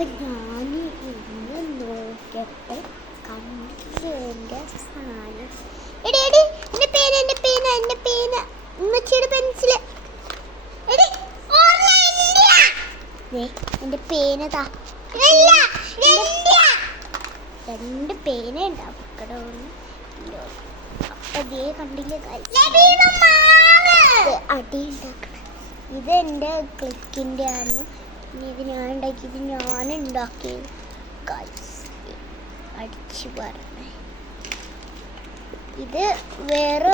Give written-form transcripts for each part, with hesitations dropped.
അപ്പം ഞാൻ ഇന്ന് നോക്കിയപ്പോൾ കണ്ടിൻ്റെ സാധനം എടി എടി എൻ്റെ പേന ഉമ്മച്ചിയുടെ പെൻസില് എടി എൻ്റെ പേനതാ രണ്ട് പേന ഉണ്ടാവും ഇവിടെ അപ്പം അതേ കണ്ടില്ലേ അടി ഉണ്ടാക്കണം. ഇത് എൻ്റെ ക്ലിക്കിൻ്റെ ആണ്. ഇനി ഇത് ഞാൻ ഉണ്ടാക്കിയത് അടിച്ചു പറഞ്ഞേ. ഇത് വേറെ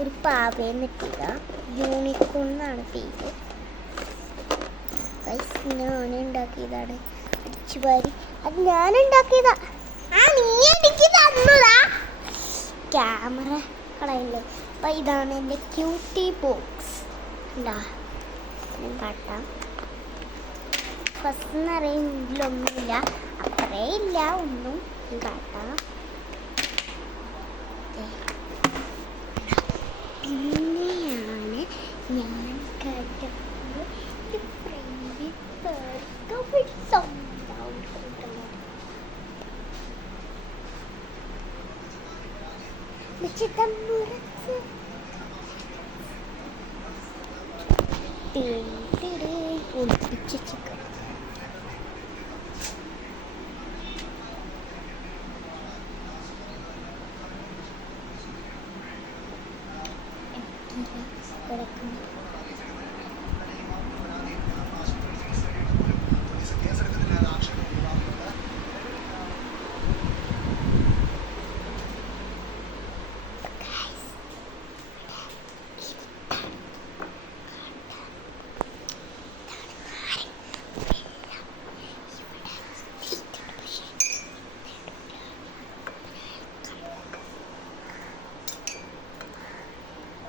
ഒരു പാവയിൽ കിട്ടിയത യൂണിക്കോൺ എന്നാണ് പേര്. ഞാൻ ഉണ്ടാക്കിയതാണ് അടിച്ചു പാരി. അത് ഞാൻ ഉണ്ടാക്കിയതാ. നീ എനിക്ക് തന്നതാ. ക്യാമറ കളയല്ലേ. അപ്പം ഇതാണ് എൻ്റെ ക്യൂട്ടി ബോക്സ്. ഉണ്ടാ ഞാൻ കാട്ടാം. ഫസ്റ്റ് നിറയും ഇതിലൊന്നുമില്ല, അത്രേ ഇല്ല ഒന്നും. കാട്ടാം. പിന്നെയാണ് ഞാൻ കേട്ടപ്പോൾ ഒളിപ്പിച്ച ചിക്കൻ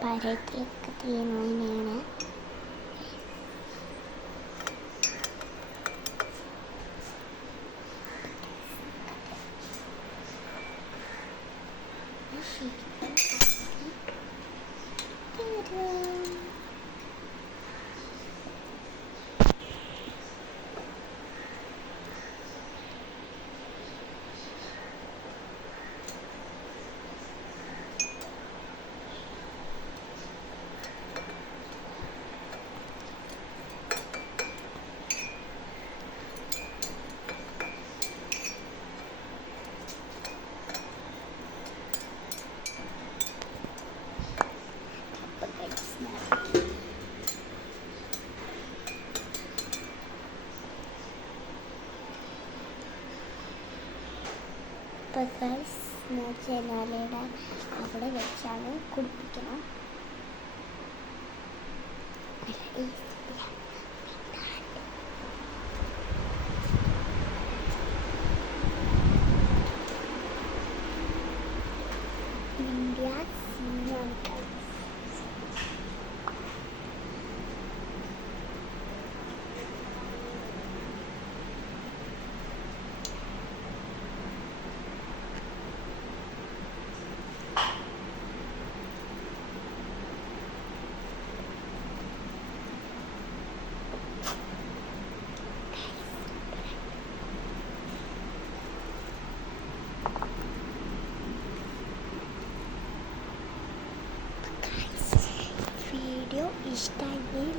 പരത്തിയൊക്കെ ചെയ്യുന്നതിനാണ്. ഞാൻ ജനാലയുടെ അവിടെ വെച്ചാണ് കുടിപ്പിക്കണം. വീഡിയോ ഇഷ്ടമായി